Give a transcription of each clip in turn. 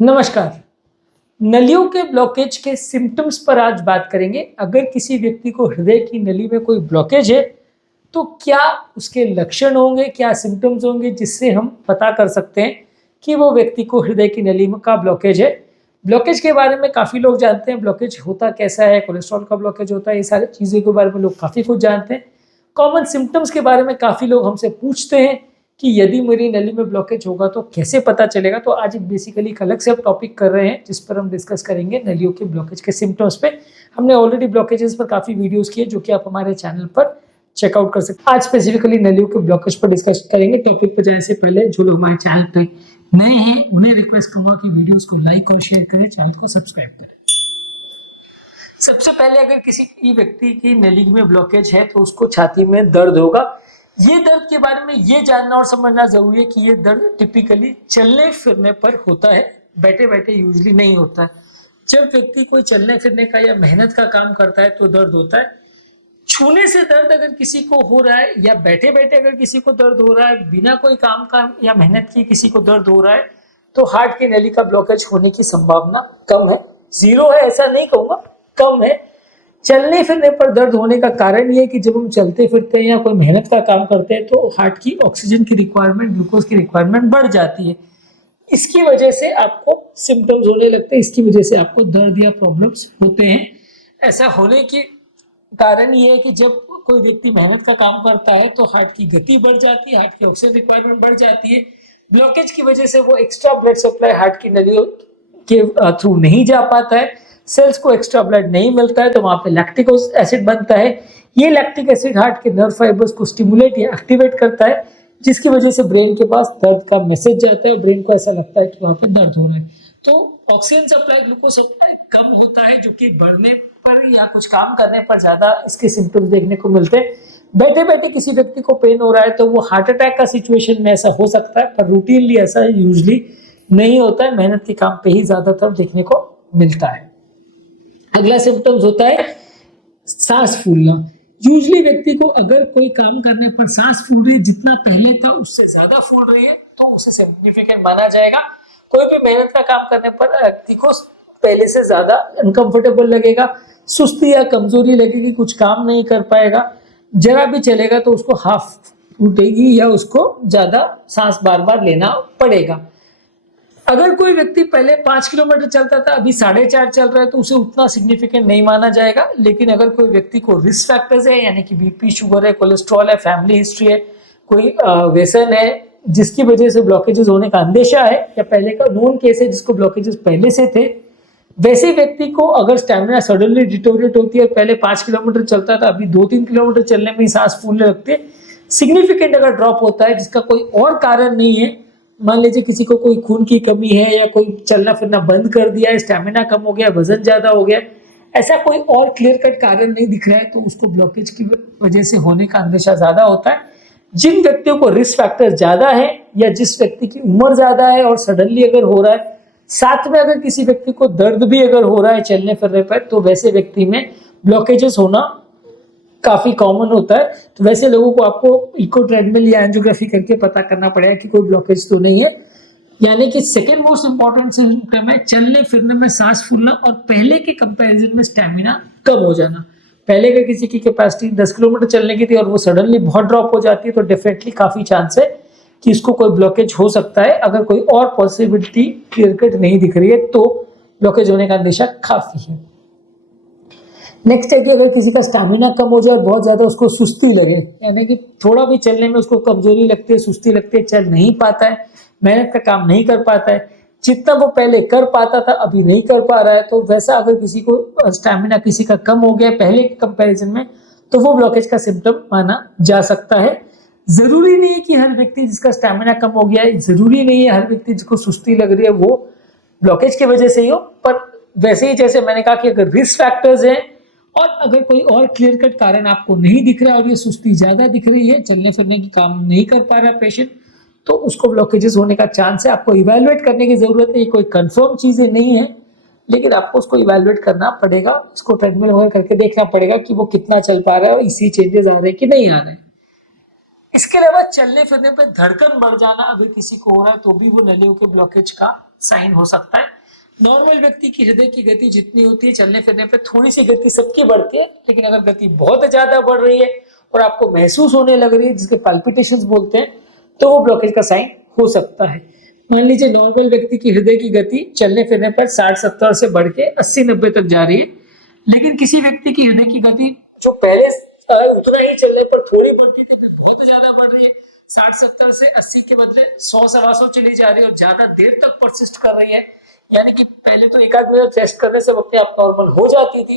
नमस्कार। नलियों के ब्लॉकेज के सिम्पटम्स पर आज बात करेंगे। अगर किसी व्यक्ति को हृदय की नली में कोई ब्लॉकेज है, तो क्या उसके लक्षण होंगे, क्या सिम्पटम्स होंगे जिससे हम पता कर सकते हैं कि वो व्यक्ति को हृदय की नली में का ब्लॉकेज है। ब्लॉकेज के बारे में काफ़ी लोग जानते हैं, ब्लॉकेज होता कैसा है, कोलेस्ट्रॉल का ब्लॉकेज होता है, ये सारी चीज़ों के बारे में लोग काफ़ी कुछ जानते हैं। कॉमन सिम्पटम्स के बारे में काफ़ी लोग हमसे पूछते हैं कि यदि मेरी नली में ब्लॉकेज होगा तो कैसे पता चलेगा। तो आज बेसिकली एक अलग से हम टॉपिक कर रहे हैं जिस पर हम डिस्कस करेंगे नलियों के ब्लॉकेज के सिम्टम्स पे। हमने ऑलरेडी ब्लॉकेजेस पर काफ़ी वीडियोस किए जो कि आप हमारे चैनल पर चेकआउट कर सकते हैं। आज स्पेसिफिकली नलियों के ब्लॉकेज पर डिस्कस करेंगे। टॉपिक पर जाने से पहले जो लोग हमारे चैनल पर नए हैं उन्हें रिक्वेस्ट करूंगा कि वीडियोस को लाइक और शेयर करें, चैनल को सब्सक्राइब करें। सबसे पहले अगर किसी व्यक्ति की नली में ब्लॉकेज है तो उसको छाती में दर्द होगा। ये दर्द के बारे में ये जानना और समझना जरूरी है कि ये दर्द टिपिकली चलने फिरने पर होता है, बैठे बैठे यूजली नहीं होता है। जब व्यक्ति कोई चलने फिरने का या मेहनत का काम करता है तो दर्द होता है। छूने से दर्द अगर किसी को हो रहा है या बैठे बैठे अगर किसी को दर्द हो रहा है, बिना कोई काम का या मेहनत की किसी को दर्द हो रहा है, तो हार्ट की नली का ब्लॉकेज होने की संभावना कम है। जीरो है ऐसा नहीं कहूंगा, कम है। चलने फिरने पर दर्द होने का कारण ये है कि जब हम चलते फिरते हैं या कोई मेहनत का काम करते हैं तो हार्ट की ऑक्सीजन की रिक्वायरमेंट, ग्लूकोज की रिक्वायरमेंट बढ़ जाती है। इसकी वजह से आपको सिम्टम्स होने लगते हैं, इसकी वजह से आपको दर्द या प्रॉब्लम्स होते हैं। ऐसा होने के कारण ये है कि जब कोई व्यक्ति मेहनत का काम करता है तो हार्ट की गति बढ़ जाती है, हार्ट की ऑक्सीजन रिक्वायरमेंट बढ़ जाती है। ब्लॉकेज की वजह से वो एक्स्ट्रा ब्लड सप्लाई हार्ट की नलियों के थ्रू नहीं जा पाता है, सेल्स को एक्स्ट्रा ब्लड नहीं मिलता है, तो वहां पे लैक्टिक एसिड बनता है। ये लैक्टिक एसिड हार्ट के नर्व फाइबर्स को स्टिमुलेट या एक्टिवेट करता है, जिसकी वजह से ब्रेन के पास दर्द का मैसेज जाता है और ब्रेन को ऐसा लगता है कि वहां पे दर्द हो रहा है। तो ऑक्सीजन सप्लाई, ग्लूकोज सप्लाई कम होता है, जो कि बढ़ने पर या कुछ काम करने पर ज्यादा इसके सिम्टम्स देखने को मिलते हैं। बैठे बैठे किसी व्यक्ति को पेन हो रहा है तो वो हार्ट अटैक का सिचुएशन में ऐसा हो सकता है, पर रूटीनली ऐसा यूजली नहीं होता है। मेहनत के काम पे ही ज्यादातर देखने को मिलता है। अगला सिम्टम्स होता है सांस फूलना। यूजली व्यक्ति को अगर कोई काम करने पर सांस फूल रही है, जितना पहले था उससे ज्यादा फूल रही है, तो उसे सिग्निफिकेंट माना जाएगा। कोई भी मेहनत का काम करने पर व्यक्ति को पहले से ज्यादा अनकंफर्टेबल लगेगा, सुस्ती या कमजोरी लगेगी, कुछ काम नहीं कर पाएगा, जरा भी चलेगा तो उसको हाफ टूटेगी या उसको ज्यादा सांस बार बार लेना पड़ेगा। अगर कोई व्यक्ति पहले 5 किलोमीटर चलता था, अभी 4.5 चल रहा है, तो उसे उतना सिग्निफिकेंट नहीं माना जाएगा। लेकिन अगर कोई व्यक्ति को रिस्क फैक्टर्स है, यानी कि बीपी, शुगर है, कोलेस्ट्रॉल है, फैमिली हिस्ट्री है, कोई व्यसन है जिसकी वजह से ब्लॉकेजेस होने का अंदेशा है, या पहले का नोन केस है जिसको ब्लॉकेजेस पहले से थे, वैसे व्यक्ति को अगर स्टैमिना सडनली डिटोरेट होती है, पहले 5 किलोमीटर चलता था, अभी 2-3 किलोमीटर चलने में ही सांस फूलने लगती है, सिग्निफिकेंट अगर ड्रॉप होता है जिसका कोई और कारण नहीं है, मान लीजिए किसी को कोई खून की कमी है या कोई चलना फिरना बंद कर दिया है, स्टैमिना कम हो गया, वजन ज्यादा हो गया, ऐसा कोई और क्लियर कट कारण नहीं दिख रहा है, तो उसको ब्लॉकेज की वजह से होने का अंदेशा ज्यादा होता है। जिन व्यक्तियों को रिस्क फैक्टर ज्यादा है या जिस व्यक्ति की उम्र ज्यादा है और सडनली अगर हो रहा है, साथ में अगर किसी व्यक्ति को दर्द भी अगर हो रहा है चलने फिरने पर, तो वैसे व्यक्ति में ब्लॉकेजेस होना काफी कॉमन होता है। तो वैसे लोगों को आपको इको ट्रेडमिल या एंजियोग्राफी करके पता करना पड़ेगा कि कोई ब्लॉकेज तो नहीं है। यानी कि सेकेंड मोस्ट इंपॉर्टेंट सिम्टम है चलने फिरने में सांस फूलना और पहले के कंपैरिजन में स्टैमिना कम हो जाना। पहले अगर किसी की कैपेसिटी 10 किलोमीटर चलने की थी और वो सडनली बहुत ड्रॉप हो जाती है, तो डेफिनेटली काफी चांस है कि इसको कोई ब्लॉकेज हो सकता है। अगर कोई और पॉसिबिलिटी क्लियर कट नहीं दिख रही है तो ब्लॉकेज होने का अंदेशा काफी है। नेक्स्ट है कि अगर किसी का स्टैमिना कम हो जाए, बहुत ज्यादा उसको सुस्ती लगे, यानी कि थोड़ा भी चलने में उसको कमजोरी लगती है, सुस्ती लगती है, चल नहीं पाता है, मेहनत का काम नहीं कर पाता है, जितना वो पहले कर पाता था अभी नहीं कर पा रहा है, तो वैसा अगर किसी को स्टैमिना किसी का कम हो गया पहले के कंपैरिजन में, तो वो ब्लॉकेज का सिम्टम माना जा सकता है। जरूरी नहीं है कि हर व्यक्ति जिसका स्टैमिना कम हो गया है, जरूरी नहीं है हर व्यक्ति जिसको सुस्ती लग रही है वो ब्लॉकेज की वजह से ही हो, पर वैसे ही जैसे मैंने कहा कि अगर रिस्क फैक्टर्स हैं और अगर कोई और क्लियर कट कारण आपको नहीं दिख रहा और ये सुस्ती ज्यादा दिख रही है, चलने फिरने की काम नहीं कर पा रहा है पेशेंट, तो उसको ब्लॉकेजेस होने का चांस है। आपको इवैल्यूएट करने की जरूरत है, ये कोई कंफर्म चीजें नहीं है, लेकिन आपको उसको इवैल्यूएट करना पड़ेगा, उसको ट्रेडमिल वगैरह करके देखना पड़ेगा कि वो कितना चल पा रहा है और इसी चेंजेस आ रहे हैं कि नहीं आ रहे हैं। इसके अलावा चलने फिरने पर धड़कन बढ़ जाना अगर किसी को हो रहा है तो भी वो नलियों के ब्लॉकेज का साइन हो सकता है। नॉर्मल व्यक्ति की हृदय की गति जितनी होती है चलने फिरने पे थोड़ी सी गति सबकी बढ़ती है, लेकिन अगर गति बहुत ज्यादा बढ़ रही है और आपको महसूस होने लग रही है जिसके पाल्पिटेशंस बोलते हैं, तो वो ब्लॉकेज का साइन हो सकता है। मान लीजिए नॉर्मल व्यक्ति की हृदय की गति चलने फिरने पर 60-70 से बढ़ के 80-90 तक जा रही है, लेकिन किसी व्यक्ति की हृदय की गति जो पहले उतना ही चलने पर थोड़ी बढ़ती थी फिर बहुत ज्यादा बढ़ रही है, 60-70 से 80 के बदले 100-125 चली जा रही है और ज्यादा देर तक परसिस्ट कर रही है। यानी कि पहले तो एक आध मिनट टेस्ट करने से अपने आप नॉर्मल हो जाती थी,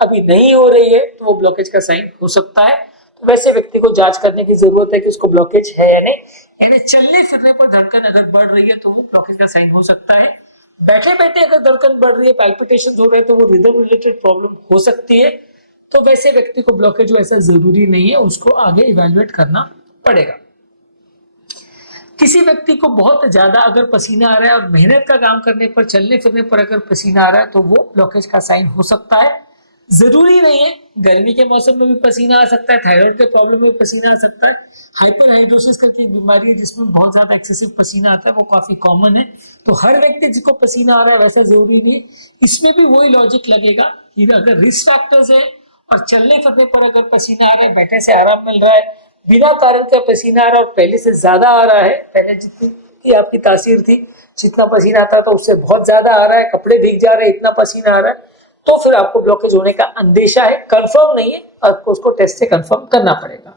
अभी नहीं हो रही है, तो वो ब्लॉकेज का साइन हो सकता है। तो वैसे व्यक्ति को जांच करने की जरूरत है कि उसको ब्लॉकेज है या नहीं। यानी चलने फिरने पर धड़कन अगर बढ़ रही है तो वो ब्लॉकेज का साइन हो सकता है। बैठे बैठे अगर धड़कन बढ़ रही है, पाल्पिटेशन हो रहे हैं, तो वो रिदम रिलेटेड प्रॉब्लम हो सकती है। तो वैसे व्यक्ति को ब्लॉकेज हो ऐसा जरूरी नहीं है, उसको आगे इवेल्युएट करना पड़ेगा। किसी व्यक्ति को बहुत ज्यादा अगर पसीना आ रहा है और मेहनत का काम करने पर चलने फिरने पर अगर पसीना आ रहा है तो वो ब्लॉकेज का साइन हो सकता है। जरूरी नहीं है, गर्मी के मौसम में भी पसीना आ सकता है, थायराइड के प्रॉब्लम में पसीना आ सकता है, हाइपरहाइड्रोसिस करके एक बीमारी है जिसमें बहुत ज्यादा एक्सेसिव पसीना आता है, वो काफी कॉमन है। तो हर व्यक्ति जिसको पसीना आ रहा है वैसा जरूरी नहीं है। इसमें भी वही लॉजिक लगेगा कि अगर रिस्क फैक्टर्स है और चलने फिरने पर अगर पसीना आ रहा है, बैठने से आराम मिल रहा है, बिना कारण का पसीना आ रहा है और पहले से ज्यादा आ रहा है, पहले जितनी आपकी तासीर थी जितना पसीना आता था उससे बहुत ज्यादा आ रहा है, कपड़े भीग जा रहे हैं, इतना पसीना आ रहा है, तो फिर आपको ब्लॉकेज होने का अंदेशा है। कंफर्म नहीं है, आपको उसको टेस्ट से कंफर्म करना पड़ेगा।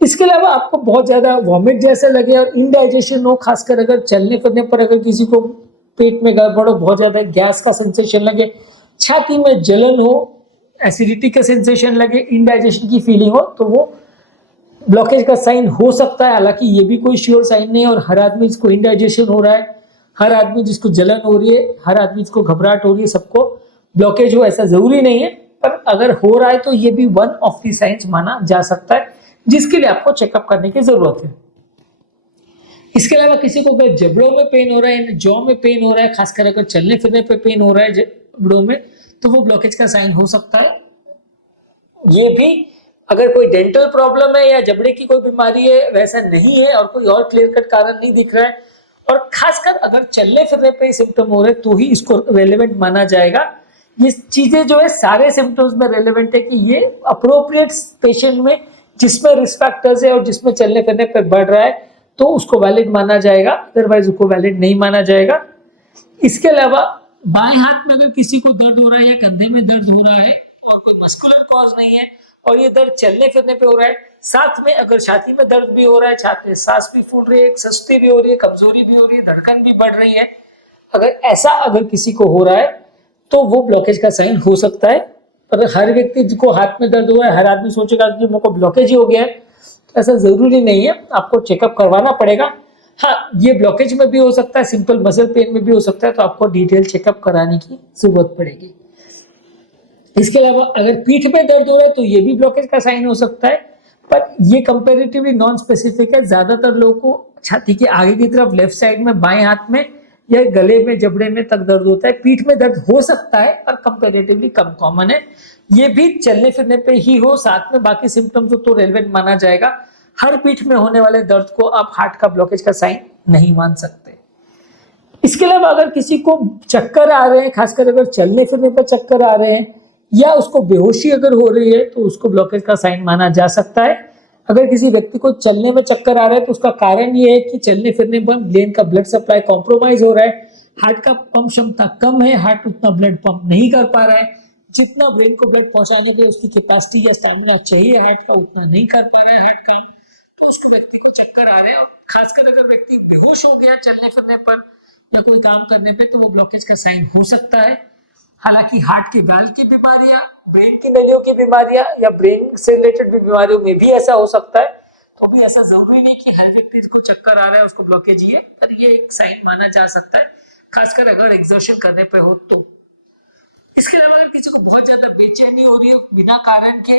इसके अलावा आपको बहुत ज्यादा वॉमिट जैसे लगे और इनडाइजेशन हो, खासकर अगर चलने फिरने पर अगर किसी को पेट में गड़बड़ हो, बहुत ज्यादा गैस का सेंसेशन लगे, छाती में जलन हो, एसिडिटी का सेंसेशन लगे, इनडाइजेशन की फीलिंग हो, तो वो ब्लॉकेज का साइन हो सकता है। हालांकि ये भी कोई श्योर साइन नहीं है और हर आदमी जिसको इंडाइजेशन हो रहा है, हर आदमी जिसको जलन हो रही है, हर आदमी जिसको घबराहट हो रही है, सबको ब्लॉकेज हो ऐसा जरूरी नहीं है। पर अगर हो रहा है तो ये भी वन ऑफ द साइंस माना जा सकता है, जिसके लिए आपको चेकअप करने की जरूरत है। इसके अलावा किसी को अगर जबड़ों में पेन हो रहा है, जॉ में पेन हो रहा है, खासकर अगर चलने फिरने पे पेन हो रहा है जबड़ों में, तो वो ब्लॉकेज का साइन हो सकता है। ये भी अगर कोई डेंटल प्रॉब्लम है या जबड़े की कोई बीमारी है वैसा नहीं है और कोई और क्लियर कट कारण नहीं दिख रहा है, और खासकर अगर चलने फिरने पे सिम्टम हो रहे तो ही इसको रेलेवेंट माना जाएगा। ये चीजें जो है सारे सिम्टम्स में रेलेवेंट है कि ये अप्रोप्रिएट पेशेंट में जिसमें रिस्क फैक्टर्स है और जिसमें चलने फिरने पे बढ़ रहा है तो उसको वैलिड माना जाएगा, अदरवाइज उसको वैलिड नहीं माना जाएगा। इसके अलावा बाएं हाथ में अगर किसी को दर्द हो रहा है या कंधे में दर्द हो रहा है और कोई मस्कुलर कॉज नहीं है और ये दर्द चलने फिरने पे हो रहा है, साथ में अगर छाती में दर्द भी हो रहा है, छाती सांस भी फूल रही है, सुस्ती भी हो रही है, कमजोरी भी हो रही है, धड़कन भी बढ़ रही है, अगर किसी को हो रहा है तो वो ब्लॉकेज का साइन हो सकता है। पर हर व्यक्ति जिसको हाथ में दर्द हुआ है, हर आदमी सोचेगा कि मेरे को ब्लॉकेज ही हो गया है, तो ऐसा जरूरी नहीं है, आपको चेकअप करवाना पड़ेगा। हाँ, ये ब्लॉकेज में भी हो सकता है, सिंपल मसल पेन में भी हो सकता है, तो आपको डिटेल चेकअप कराने की जरूरत पड़ेगी। इसके अलावा अगर पीठ में दर्द हो रहा है तो ये भी ब्लॉकेज का साइन हो सकता है, पर ये कंपैरेटिवली नॉन स्पेसिफिक है। ज्यादातर लोगों को छाती के आगे की तरफ लेफ्ट साइड में बाएं हाथ में या गले में जबड़े में तक दर्द होता है, पीठ में दर्द हो सकता है पर कंपैरेटिवली कम कॉमन है। ये भी चलने फिरने पे ही हो, साथ में बाकी सिम्टम्स तो रेलेवेंट माना जाएगा। हर पीठ में होने वाले दर्द को आप हार्ट का ब्लॉकेज का साइन नहीं मान सकते। इसके अलावा अगर किसी को चक्कर आ रहे हैं, खासकर अगर चलने फिरने पर चक्कर आ रहे हैं या उसको बेहोशी अगर हो रही है तो उसको ब्लॉकेज का साइन माना जा सकता है। अगर किसी व्यक्ति को चलने में चक्कर आ रहा है तो उसका कारण ये है कि चलने फिरने पर ब्रेन का ब्लड सप्लाई कॉम्प्रोमाइज हो रहा है, हार्ट का पंप क्षमता कम है, हार्ट उतना ब्लड पंप नहीं कर पा रहा है, जितना ब्रेन को ब्लड पहुंचाने के लिए उसकी कैपेसिटी या स्टैमिना चाहिए हार्ट का उतना नहीं कर पा रहा है हार्ट काम, तो उसको व्यक्ति को चक्कर आ रहे हैं। और खासकर अगर व्यक्ति बेहोश हो गया चलने फिरने पर या कोई काम करने पे तो वो ब्लॉकेज का साइन हो सकता है। हालांकि हार्ट की वाल्व की बीमारियां, ब्रेन की नलियों की बीमारियां या ब्रेन से रिलेटेड बीमारियों में भी ऐसा हो सकता है, तो भी ऐसा जरूरी नहीं कि हर व्यक्ति को चक्कर आ रहा है उसको ब्लॉकेज ही है, पर ये एक साइन माना जा सकता है, खासकर अगर एक्सर्शन करने पे हो तो। इसके अलावा अगर किसी को बहुत ज्यादा बेचैनी हो रही है बिना कारण के,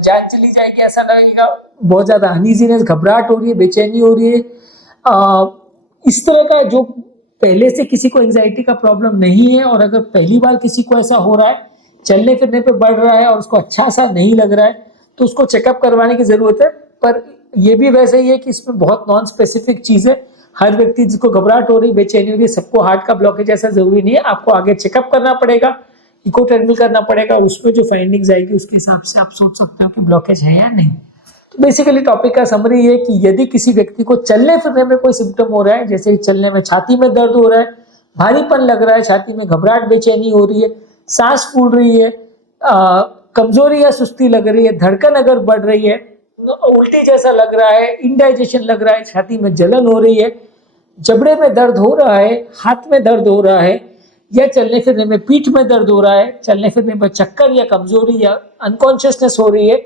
जान चली जाएगी ऐसा लगेगा, बहुत ज्यादा अनईजीनेस, घबराहट हो रही है, बेचैनी हो रही है, इस तरह का जो पहले से किसी को एंजाइटी का प्रॉब्लम नहीं है और अगर पहली बार किसी को ऐसा हो रहा है, चलने फिरने पे बढ़ रहा है और उसको अच्छा सा नहीं लग रहा है, तो उसको चेकअप करवाने की जरूरत है। पर यह भी वैसे ही है कि इसमें बहुत नॉन स्पेसिफिक चीज है, हर व्यक्ति जिसको घबराहट हो रही, बेचैनी हो रही है, सबको हार्ट का ब्लॉकेज ऐसा जरूरी नहीं है। आपको आगे चेकअप करना पड़ेगा, इको टर्मिनल करना पड़ेगा, उसमें जो फाइंडिंग्स आएगी उसके हिसाब से आप सोच सकते हो कि ब्लॉकेज है या नहीं। तो बेसिकली टॉपिक का समरी ये कि यदि किसी व्यक्ति को चलने फिरने में कोई सिम्टम हो रहा है, जैसे चलने में छाती में दर्द हो रहा है, भारीपन लग रहा है, छाती में घबराहट बेचैनी हो रही है, सांस फूल रही है, कमजोरी या सुस्ती लग रही है, धड़कन अगर बढ़ रही है, उल्टी जैसा लग रहा है, इंडाइजेशन लग रहा है, छाती में जलन हो रही है, जबड़े में दर्द हो रहा है, हाथ में दर्द हो रहा है, या चलने फिरने में पीठ में दर्द हो रहा है, चलने फिरने में चक्कर या कमजोरी या अनकॉन्शियसनेस हो रही है,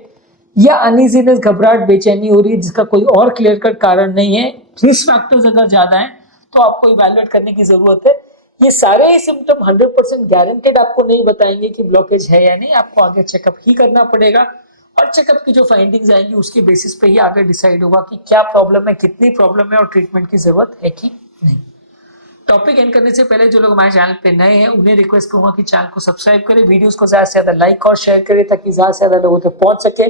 या अनइजीनेस घबराहट बेचैनी हो रही है जिसका कोई और क्लियर कट कारण नहीं है, रिस्क फैक्टर्स अगर ज्यादा हैं तो आपको इवैल्यूएट करने की जरूरत है। ये सारे ही सिम्टम 100% गारंटेड आपको नहीं बताएंगे कि ब्लॉकेज है या नहीं, आपको आगे चेकअप ही करना पड़ेगा और चेकअप की जो फाइंडिंग्स आएंगी उसके बेसिस पे ही आगे डिसाइड होगा कि क्या प्रॉब्लम है, कितनी प्रॉब्लम है और ट्रीटमेंट की जरूरत है कि नहीं। टॉपिक एंड करने से पहले जो लोग हमारे चैनल पे नए हैं उन्हें रिक्वेस्ट करूंगा कि चैनल को सब्सक्राइब करें, वीडियोस को ज्यादा से ज्यादा लाइक और शेयर करें ताकि ज्यादा से ज्यादा लोगों तक पहुंच सके।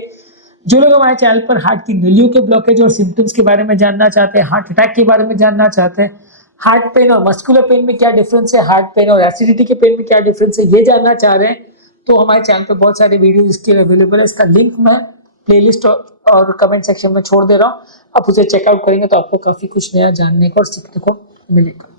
जो लोग हमारे चैनल पर हार्ट की नलियों के ब्लॉकेज और सिम्टम्स के बारे में जानना चाहते हैं, हार्ट अटैक के बारे में जानना चाहते हैं, हार्ट पेन और मस्कुलर पेन में क्या डिफरेंस है, हार्ट पेन और एसिडिटी के पेन में क्या डिफरेंस है, ये जानना चाह रहे हैं तो हमारे चैनल पर बहुत सारे वीडियो इसके अवेलेबल है। इसका लिंक मैं प्लेलिस्ट और कमेंट सेक्शन में छोड़ दे रहा हूँ, आप उसे चेकआउट करेंगे तो आपको काफी कुछ नया जानने को और सीखने को मिलेगा।